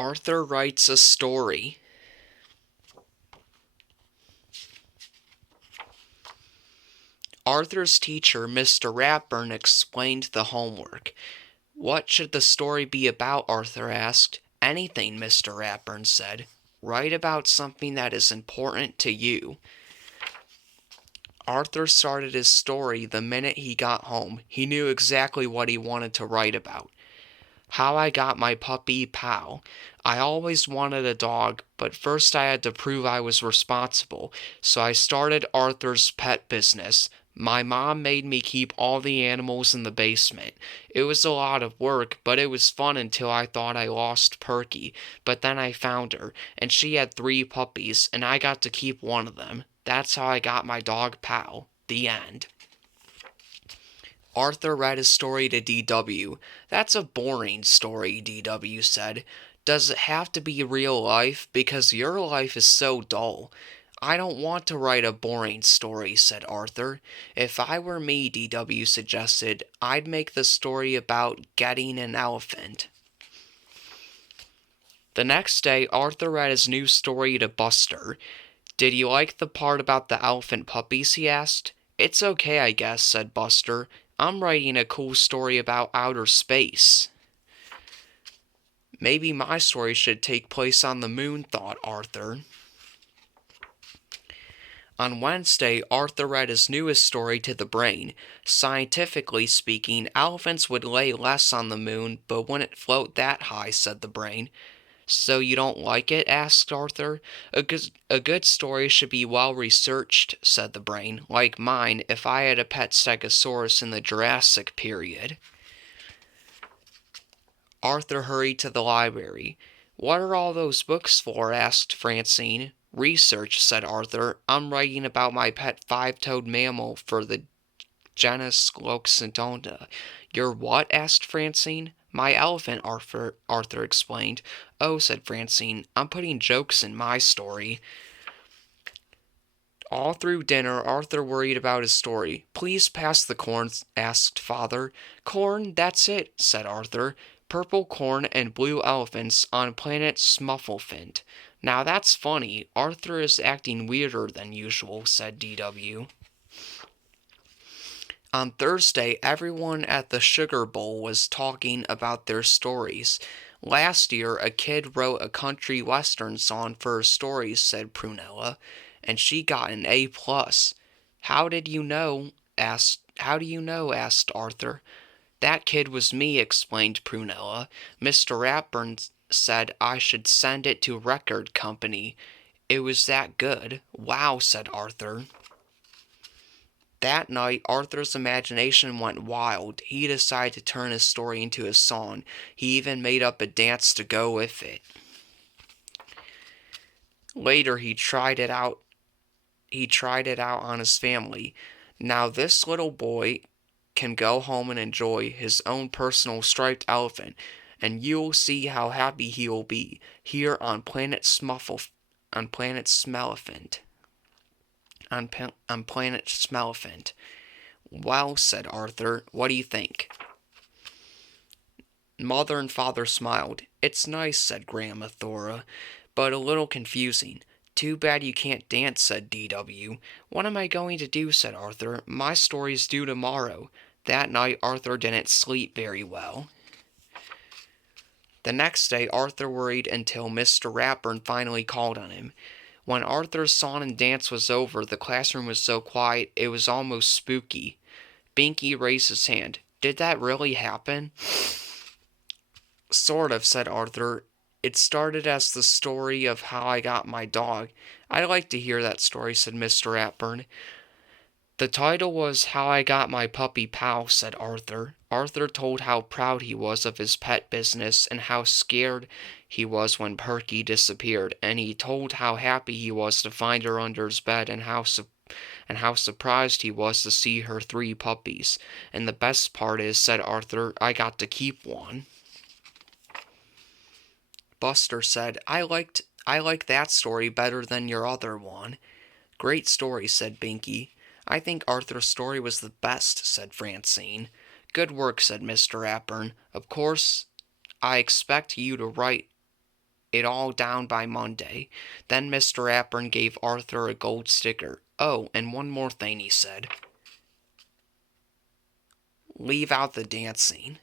Arthur writes a story. Arthur's teacher, Mr. Ratburn, explained the homework. What should the story be about? Arthur asked. Anything, Mr. Ratburn said. Write about something that is important to you. Arthur started his story the minute he got home. He knew exactly what he wanted to write about. How I got my puppy Pal. I always wanted a dog, but first I had to prove I was responsible, so I started Arthur's pet business. My mom made me keep all the animals in the basement. It was a lot of work, but it was fun until I thought I lost Perky. But then I found her, and she had 3 puppies, and I got to keep one of them. That's how I got my dog Pal. The end. Arthur read his story to DW. That's a boring story, DW said. Does it have to be real life? Because your life is so dull. I don't want to write a boring story, said Arthur. If I were me, DW suggested, I'd make the story about getting an elephant. The next day, Arthur read his new story to Buster. Did you like the part about the elephant puppies? He asked. It's okay, I guess, said Buster. I'm writing a cool story about outer space. Maybe my story should take place on the moon, thought Arthur. On Wednesday, Arthur read his newest story to the Brain. Scientifically speaking, elephants would lay less on the moon, but wouldn't float that high, said the Brain. So you don't like it? Asked Arthur. A good story should be well researched, said the Brain, like mine if I had a pet stegosaurus in the Jurassic period. Arthur hurried to the library. What are all those books for? Asked Francine. Research, said Arthur. I'm writing about my pet 5-toed mammal for the genus Loxodonta. Your what? Asked Francine. My elephant, Arthur explained. Oh, said Francine, I'm putting jokes in my story. All through dinner, Arthur worried about his story. Please pass the corn, asked Father. Corn, that's it, said Arthur. Purple corn and blue elephants on planet Smufflefint. Now that's funny. Arthur is acting weirder than usual, said DW. On Thursday, everyone at the Sugar Bowl was talking about their stories. Last year, a kid wrote a country western song for her stories, said Prunella, and she got an A+. How do you know? Asked Arthur. That kid was me, explained Prunella. Mr. Ratburn said I should send it to record company. It was that good. Wow, said Arthur. That night, Arthur's imagination went wild. He decided to turn his story into a song. He even made up a dance to go with it. Later, he tried it out on his family. Now this little boy can go home and enjoy his own personal striped elephant, and you'll see how happy he will be here on planet Smufflefint. On planet Smelliphant. Well, said Arthur, what do you think? Mother and Father smiled. It's nice, said Grandma Thora, but a little confusing. Too bad you can't dance, said DW. What am I going to do, said Arthur. My story's due tomorrow. That night, Arthur didn't sleep very well. The next day, Arthur worried until Mr. Ratburn finally called on him. When Arthur's song and dance was over, the classroom was so quiet it was almost spooky. Binky raised his hand. Did that really happen? Sort of, said Arthur. It started as the story of how I got my dog. I'd like to hear that story, said Mr. Ratburn. The title was How I Got My Puppy Pal, said Arthur. Arthur told how proud he was of his pet business and how scared he was when Perky disappeared, and he told how happy he was to find her under his bed and how surprised he was to see her 3 puppies. And the best part is, said Arthur, I got to keep one. Buster said, I like that story better than your other one. Great story, said Binky. I think Arthur's story was the best, said Francine. Good work, said Mr. Ratburn. Of course, I expect you to write it all down by Monday. Then Mr. Apron gave Arthur a gold sticker. Oh, and one more thing he said. Leave out the dancing.